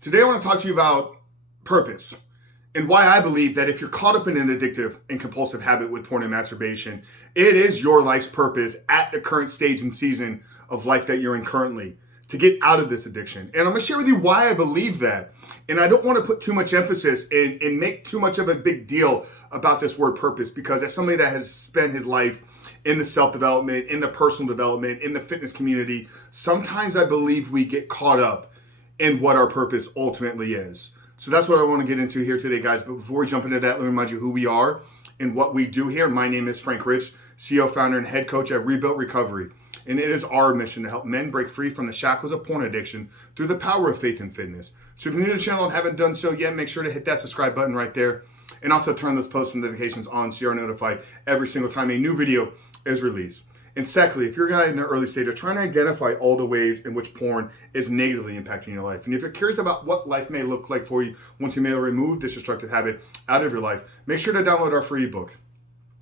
Today I want to talk to you about purpose and why I believe that if you're caught up in an addictive and compulsive habit with porn and masturbation, it is your life's purpose at the current stage and season of life that you're in currently to get out of this addiction. And I'm going to share with you why I believe that. And I don't want to put too much emphasis and make too much of a big deal about this word purpose, because as somebody that has spent his life in the self-development, in the personal development, in the fitness community, sometimes I believe we get caught up in what our purpose ultimately is. So that's what I want to get into here today, guys. But before we jump into that, let me remind you who we are and what we do here. My name is Frank Rich, CEO, founder, and head coach at Rebuilt Recovery. And it is our mission to help men break free from the shackles of porn addiction through the power of faith and fitness. So if you're new to the channel and haven't done so yet, make sure to hit that subscribe button right there. And also turn those post notifications on so you're notified every single time a new video is released. And secondly, if you're a guy in the early stage of trying to identify all the ways in which porn is negatively impacting your life, and if you're curious about what life may look like for you once you may remove this destructive habit out of your life, make sure to download our free ebook.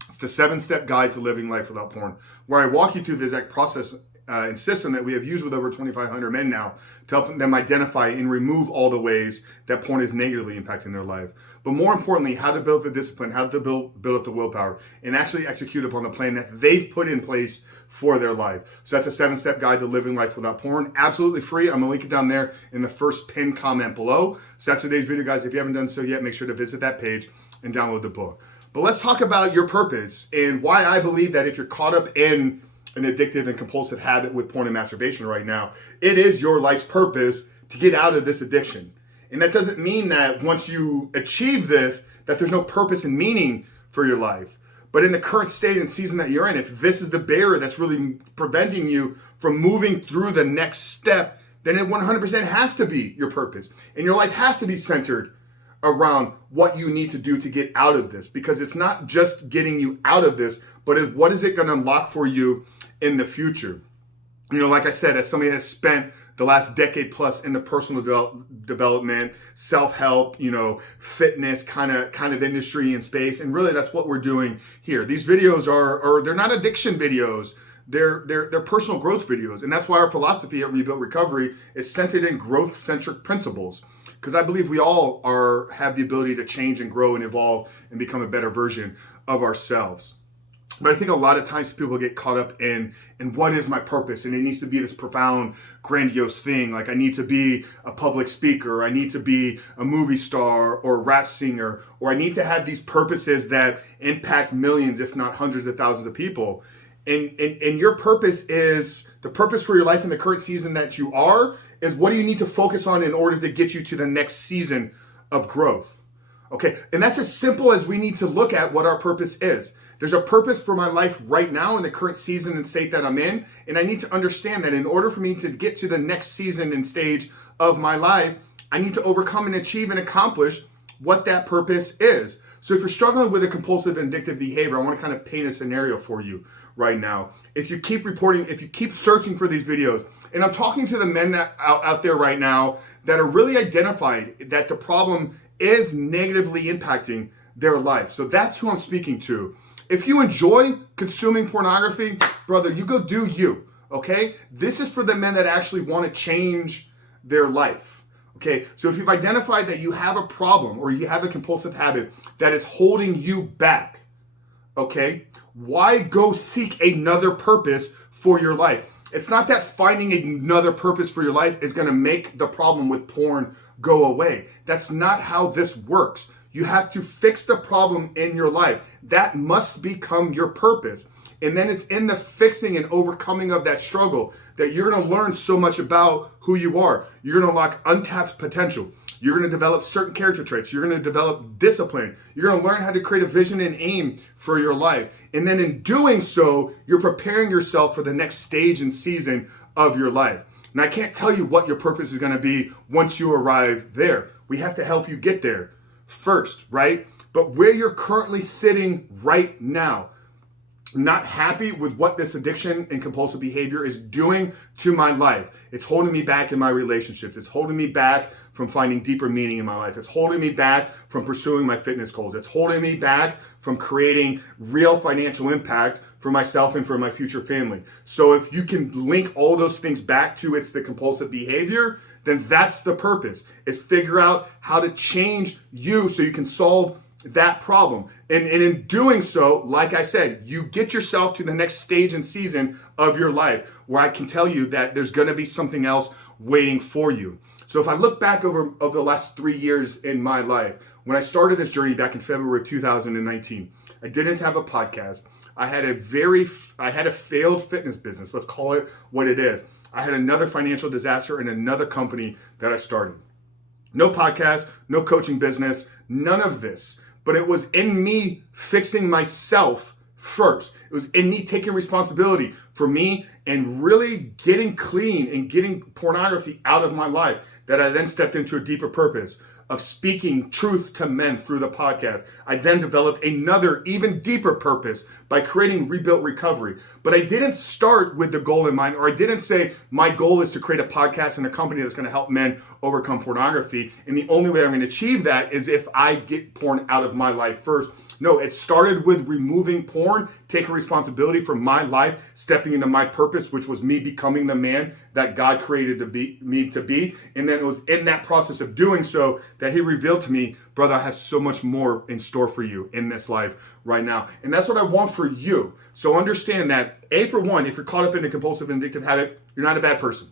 It's the 7-step guide to living life without porn, where I walk you through the exact process and system that we have used with over 2,500 men now to help them identify and remove all the ways that porn is negatively impacting their life. But more importantly, how to build the discipline, how to build up the willpower, and actually execute upon the plan that they've put in place for their life. So that's a 7-step guide to living life without porn. Absolutely free. I'm going to link it down there in the first pinned comment below. So that's today's video, guys. If you haven't done so yet, make sure to visit that page and download the book. But let's talk about your purpose and why I believe that if you're caught up in an addictive and compulsive habit with porn and masturbation right now, it is your life's purpose to get out of this addiction. And that doesn't mean that once you achieve this, that there's no purpose and meaning for your life. But in the current state and season that you're in, if this is the barrier that's really preventing you from moving through the next step, then it 100% has to be your purpose. And your life has to be centered around what you need to do to get out of this. Because it's not just getting you out of this, but what is it going to unlock for you in the future? You know, like I said, as somebody that's spent the last decade plus in the personal development, self-help, fitness kind of industry and space, and really that's what we're doing here. These videos are they're not addiction videos. They're personal growth videos, and that's why our philosophy at Rebuilt Recovery is centered in growth-centric principles. Because I believe we all have the ability to change and grow and evolve and become a better version of ourselves. But I think a lot of times people get caught up in what is my purpose? And it needs to be this profound, grandiose thing. Like I need to be a public speaker, or I need to be a movie star or a rap singer, or I need to have these purposes that impact millions, if not hundreds of thousands of people. And your purpose is, the purpose for your life in the current season that you are, is what do you need to focus on in order to get you to the next season of growth? Okay, and that's as simple as we need to look at what our purpose is. There's a purpose for my life right now in the current season and state that I'm in. And I need to understand that in order for me to get to the next season and stage of my life, I need to overcome and achieve and accomplish what that purpose is. So if you're struggling with a compulsive and addictive behavior, I want to kind of paint a scenario for you right now. If you keep searching for these videos, and I'm talking to the men that out there right now that are really identified that the problem is negatively impacting their life. So that's who I'm speaking to. If you enjoy consuming pornography, brother, you go do you, okay? This is for the men that actually want to change their life, okay? So if you've identified that you have a problem or you have a compulsive habit that is holding you back, okay, why go seek another purpose for your life? It's not that finding another purpose for your life is going to make the problem with porn go away. That's not how this works. You have to fix the problem in your life. That must become your purpose. And then it's in the fixing and overcoming of that struggle that you're going to learn so much about who you are. You're going to unlock untapped potential. You're going to develop certain character traits. You're going to develop discipline. You're going to learn how to create a vision and aim for your life. And then in doing so, you're preparing yourself for the next stage and season of your life. And I can't tell you what your purpose is going to be once you arrive there. We have to help you get there first, right? But where you're currently sitting right now, not happy with what this addiction and compulsive behavior is doing to my life. It's holding me back in my relationships. It's holding me back from finding deeper meaning in my life. It's holding me back from pursuing my fitness goals. It's holding me back from creating real financial impact for myself and for my future family. So if you can link all those things back to it's the compulsive behavior, then that's the purpose. Is figure out how to change you so you can solve that problem. And in doing so, like I said, you get yourself to the next stage and season of your life where I can tell you that there's going to be something else waiting for you. So if I look back over the last 3 years in my life, when I started this journey back in February of 2019, I didn't have a podcast. I had a failed fitness business. Let's call it what it is. I had another financial disaster in another company that I started. No podcast, no coaching business, none of this. But it was in me fixing myself first. It was in me taking responsibility for me and really getting clean and getting pornography out of my life that I then stepped into a deeper purpose of speaking truth to men through the podcast. I then developed another even deeper purpose by creating Rebuilt Recovery. But I didn't start with the goal in mind, or I didn't say my goal is to create a podcast and a company that's going to help men overcome pornography. And the only way I'm going to achieve that is if I get porn out of my life first. No, it started with removing porn, taking responsibility for my life, stepping into my purpose, which was me becoming the man that God created me to be. And then it was in that process of doing so that he revealed to me, brother, I have so much more in store for you in this life right now. And that's what I want for you. So understand that, for one, if you're caught up in a compulsive and addictive habit, you're not a bad person.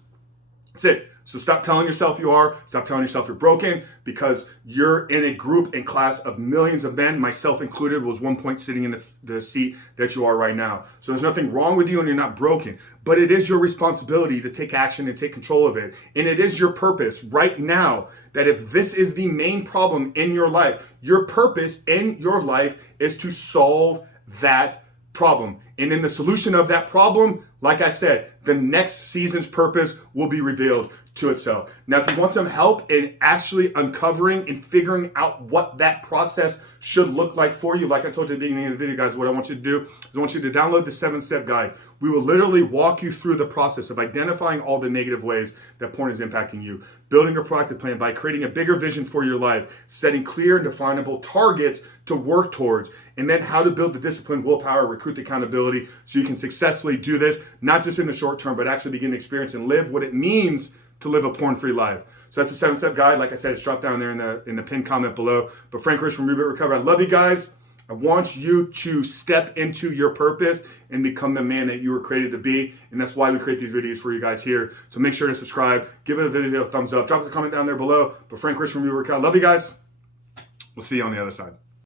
That's it. So stop telling yourself you are. Stop telling yourself you're broken, because you're in a group and class of millions of men, myself included, was one point sitting in the seat that you are right now. So there's nothing wrong with you and you're not broken. But it is your responsibility to take action and take control of it. And it is your purpose right now that if this is the main problem in your life, your purpose in your life is to solve that problem. And in the solution of that problem, like I said, the next season's purpose will be revealed to itself. Now, if you want some help in actually uncovering and figuring out what that process should look like for you, like I told you at the beginning of the video, guys, what I want you to do is I want you to download the 7-step guide. We will literally walk you through the process of identifying all the negative ways that porn is impacting you, building a proactive plan by creating a bigger vision for your life, setting clear and definable targets to work towards, and then how to build the discipline, willpower, recruit the accountability so you can successfully do this, not just in the short term, but actually begin to experience and live what it means to live a porn-free life. So that's the 7-step guide. Like I said, it's dropped down there in the pinned comment below. But Frank Rich from Rebuilt Recovery, I love you guys. I want you to step into your purpose and become the man that you were created to be. And that's why we create these videos for you guys here. So make sure to subscribe, give the video a thumbs up, drop us a comment down there below. But Frank Rich from Rebuilt Recovery, I love you guys. We'll see you on the other side.